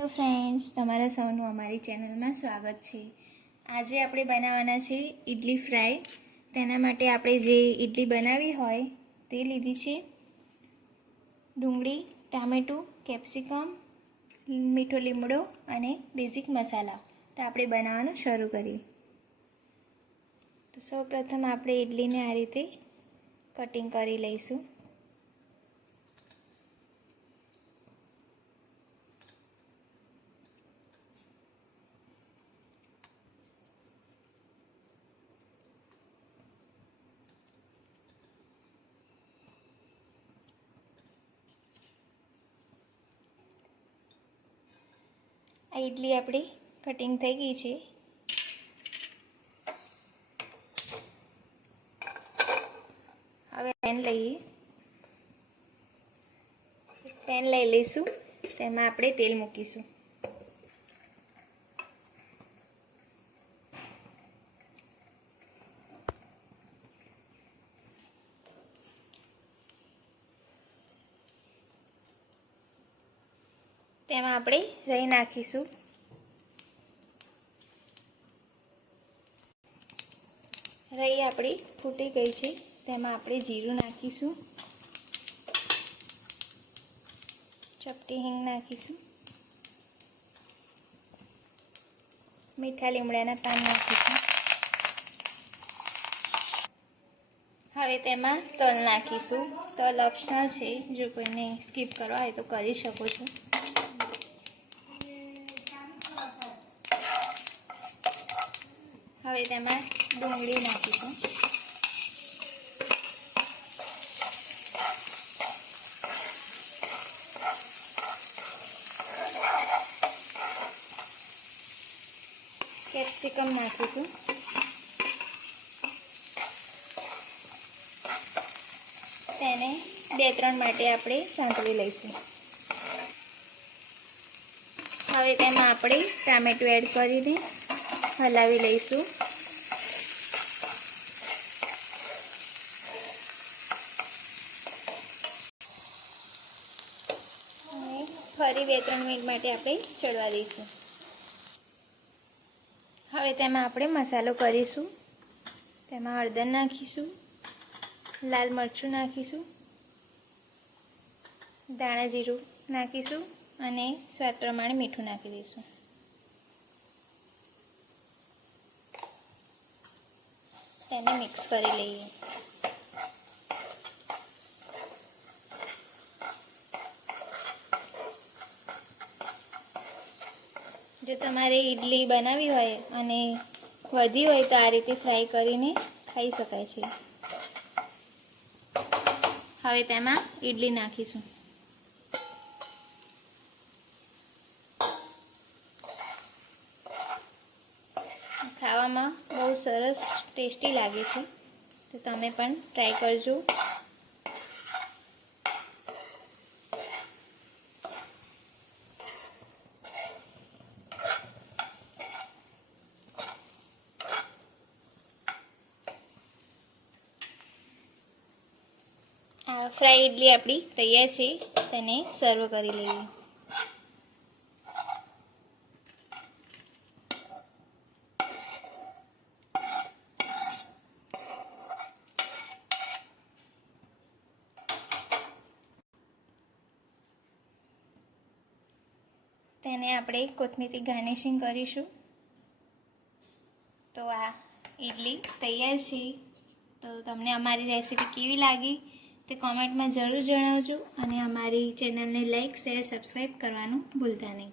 Hello friends, તમારા સૌનું અમારી ચેનલમાં સ્વાગત છે। આજે આપણે બનાવવાના છે ઇડલી ફ્રાય। તેના માટે આપણે જે ઇડલી બનાવી હોય તે લીધી છે। ડુંગળી, ટામેટું, કેપ્સિકમ, મીઠો લીમડો અને બેઝિક મસાલા। તો આપણે બનાવવાનું શરૂ કરીએ। તો સૌપ્રથમ આપણે ઇડલીને આ રીતે કટિંગ કરી લઈશું। આ ઇડલી આપણી કટિંગ થઈ ગઈ છે। હવે પેન લઈએ। પેન લઈ લઈશું, તેમાં આપણે તેલ મૂકીશું। તેમાં આપણે રાઈ નાખીશું। રાઈ આપણી ફૂટી ગઈ છે, તેમાં આપણે જીરું નાખીશું, ચપટી હિંગ નાખીશું, મીઠા લીમડાના પાન નાખીશું। હવે તેમાં તલ નાખીશું। તલ ઓપ્શનલ છે, જો કોઈને સ્કીપ કરવા હોય તો કરી શકો છો। હવે તેમાં ડુંગળી નાખીશું। કેપ્સિકમ નાખીશું। તેને 2-3 માટે આપણે સાંતળી લઈશું। હવે તેમાં આપણે ટામેટું એડ કરીને હલાવી લઈશું। અને ફરી 2-3 મિનિટ માટે આપણે ચડવા દઈશું। હવે તેમાં આપણે મસાલો કરીશું। તેમાં હળદર નાખીશું, લાલ મરચું નાખીશું, ધાણા જીરું નાખીશું અને સ્વાદ પ્રમાણે મીઠું નાખી દઈશું। તેને મિક્સ કરી લઈએ। જો તમારે ઇડલી બનાવી હોય અને વધી હોય તો આ રીતે ફ્રાય કરીને ખાઈ શકાય છે। હવે તેમાં ઇડલી નાખીશું। ખાવામાં બહુ સરસ ટેસ્ટી લાગે છે, તો તમે પણ ટ્રાય કરજો। આ ફ્રાય ઇડલી આપણી તૈયાર છે, તેને સર્વ કરી લઈએ। તેને આપણે કોથમીરથી ગાર્નિશિંગ કરીશું। તો આ ઇડલી તૈયાર છે। તો તમને અમારી રેસીપી કેવી લાગી તે કોમેન્ટમાં જરૂર જણાવજો અને અમારી ચેનલને લાઈક, શેર, સબસ્ક્રાઈબ કરવાનું ભૂલતા નહીં।